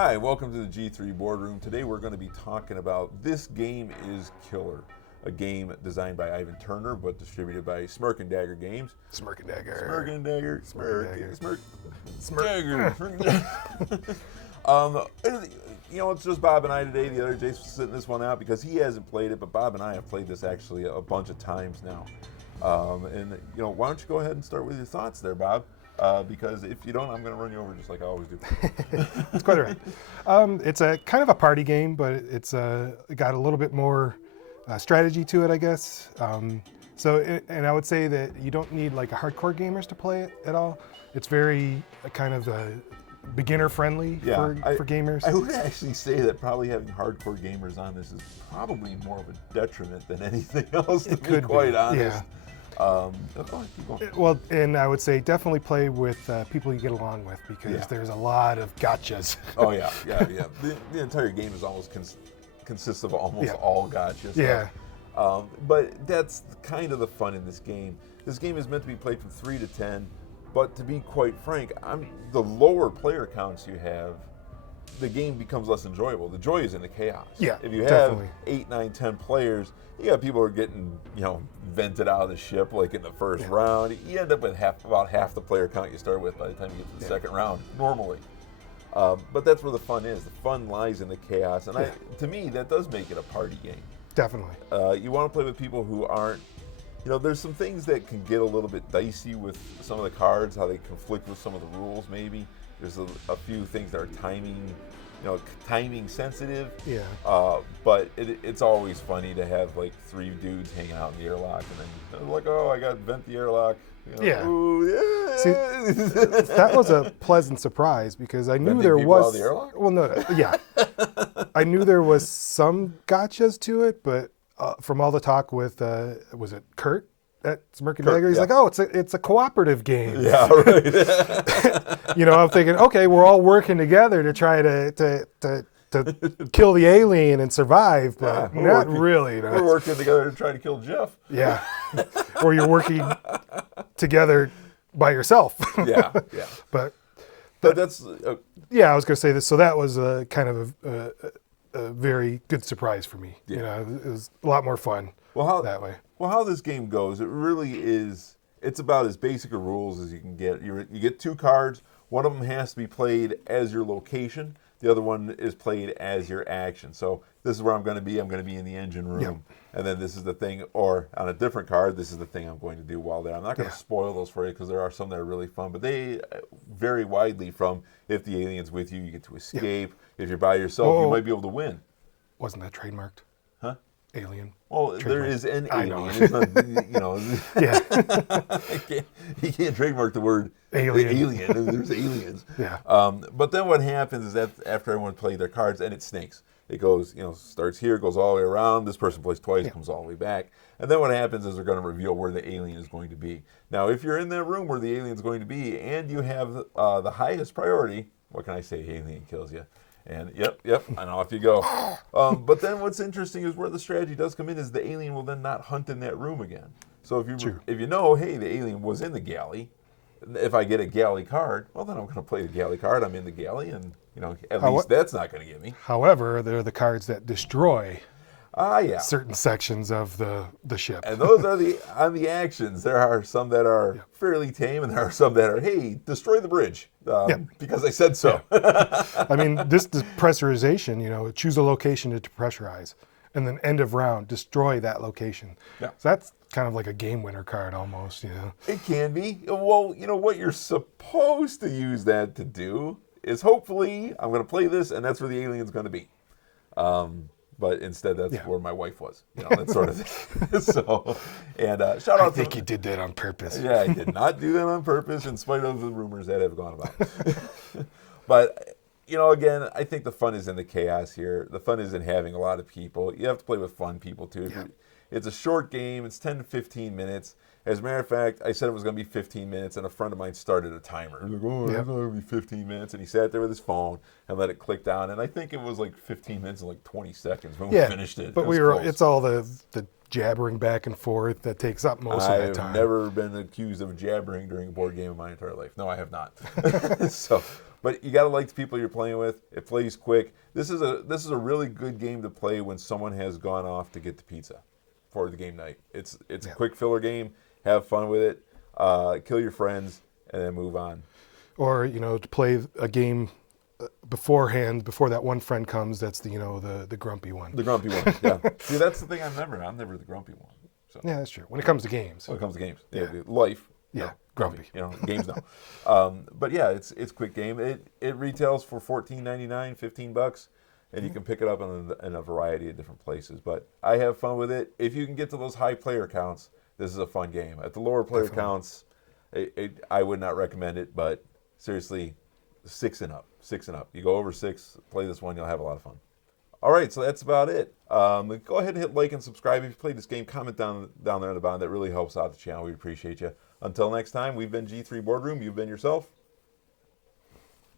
Hi, welcome to the G3 Boardroom. Today we're going to be talking about This Game is Killer, a game designed by Ivan Turner but distributed by Smirk and Dagger Games. Smirk and Dagger. Smirk and Dagger. Smirk and Dagger. Smirk. Smirk. Dagger. It's just Bob and I today. The other Jason's sitting this one out because he hasn't played it, but Bob and I have played this actually a bunch of times now. Why don't you go ahead and start with your thoughts there, Bob? Because if you don't, I'm going to run you over just like I always do. That's quite all right. It's a kind of a party game, but it's got a little bit more strategy to it, I guess. And I would say that you don't need like a hardcore gamers to play it at all. It's very kind of beginner friendly for gamers. I would actually say that probably having hardcore gamers on this is probably more of a detriment than anything else, to be quite honest. Yeah. Go ahead, keep going. Well, and I would say definitely play with people you get along with because there's a lot of gotchas. Oh yeah. The entire game is almost consists of almost all gotchas. Yeah. But that's kind of the fun in this game. This game is meant to be played from 3 to 10, but to be quite frank, the lower player counts you have, the game becomes less enjoyable. The joy is in the chaos. Yeah, if you have definitely 8, 9, 10 players, you got people who are getting, vented out of the ship like in the first round. You end up with about half the player count you start with by the time you get to the second round, normally. But that's where the fun is. The fun lies in the chaos. And to me, that does make it a party game. Definitely. You want to play with people who aren't, there's some things that can get a little bit dicey with some of the cards, how they conflict with some of the rules maybe. There's a few things that are timing sensitive. Yeah. But it's always funny to have like 3 dudes hanging out in the airlock and then they're like, oh, I got to vent the airlock. Ooh, yeah. See, that was a pleasant surprise because I knew Venting there people was. Out of the airlock? Well, no, yeah. I knew there was some gotchas to it, but from all the talk with was it Kurt at Smirk and Dagger? He's like, oh, it's a cooperative game. Yeah, right. I'm thinking, okay, we're all working together to try to kill the alien and survive, but not really. We're working together to try to kill Jeff. Yeah. Or you're working together by yourself. Yeah. But that's... I was going to say this. So that was kind of a very good surprise for me. Yeah. It was a lot more fun that way. Well, how this game goes, it really is, it's about as basic a rules as you can get. You get 2 cards. One of them has to be played as your location. The other one is played as your action. So this is where I'm going to be. I'm going to be in the engine room. Yep. And then this is the thing, or on a different card, this is the thing I'm going to do while there. I'm not going to spoil those for you because there are some that are really fun, but they vary widely from if the alien's with you, you get to escape. If you're by yourself, you might be able to win. Wasn't that trademarked? Huh? Alien. Well, there is an alien. It's not, you can't trademark the word alien. There's aliens. Yeah. But then what happens is that after everyone played their cards, and it snakes. It goes, starts here, goes all the way around. This person plays twice, comes all the way back. And then what happens is they're going to reveal where the alien is going to be. Now, if you're in that room where the alien is going to be, and you have the highest priority, what can I say? Alien kills you. And yep, and off you go. But then what's interesting is where the strategy does come in is the alien will then not hunt in that room again. So if you know, hey, the alien was in the galley, if I get a galley card, well, then I'm going to play the galley card. I'm in the galley, and at least that's not going to get me. However, they're the cards that destroy certain sections of the ship. And those are on the actions. There are some that are fairly tame, and there are some that are, hey, destroy the bridge because I said so. Yeah. I mean, this depressurization, choose a location to depressurize, and then end of round, destroy that location. Yeah. So that's kind of like a game winner card almost, It can be. Well, what you're supposed to use that to do is hopefully I'm going to play this, and that's where the alien's going to be. But instead, that's where my wife was. That sort of thing. So, and shout out. I think you did that on purpose. Yeah, I did not do that on purpose, in spite of the rumors that have gone about. But again, I think the fun is in the chaos here. The fun is in having a lot of people. You have to play with fun people too. Yeah. It's a short game. It's 10 to 15 minutes. As a matter of fact, I said it was going to be 15 minutes, and a friend of mine started a timer. He was like, it's going to be 15 minutes. And he sat there with his phone and let it click down. And I think it was like 15 minutes and like 20 seconds when we finished it. But it's all the jabbering back and forth that takes up most of that time. I've never been accused of jabbering during a board game in my entire life. No, I have not. But you got to like the people you're playing with. It plays quick. This is a really good game to play when someone has gone off to get the pizza for the game night. It's a quick filler game. Have fun with it. Kill your friends and then move on. Or to play a game beforehand, before that one friend comes. That's the grumpy one. The grumpy one. Yeah. See, that's the thing. I'm never the grumpy one. So. Yeah, that's true. When it comes to games. When it comes to games. Yeah. Life. Yeah. Grumpy. Games now. But yeah, it's a quick game. It retails for $14.99, $15, and you can pick it up in a variety of different places. But I have fun with it. If you can get to those high player counts, this is a fun game. At the lower player counts, I would not recommend it. But seriously, 6 and up. 6 and up. You go over 6, play this one, you'll have a lot of fun. All right, so that's about it. Go ahead and hit like and subscribe. If you played this game, comment down there on the bottom. That really helps out the channel. We appreciate you. Until next time, we've been G3 Boardroom. You've been yourself.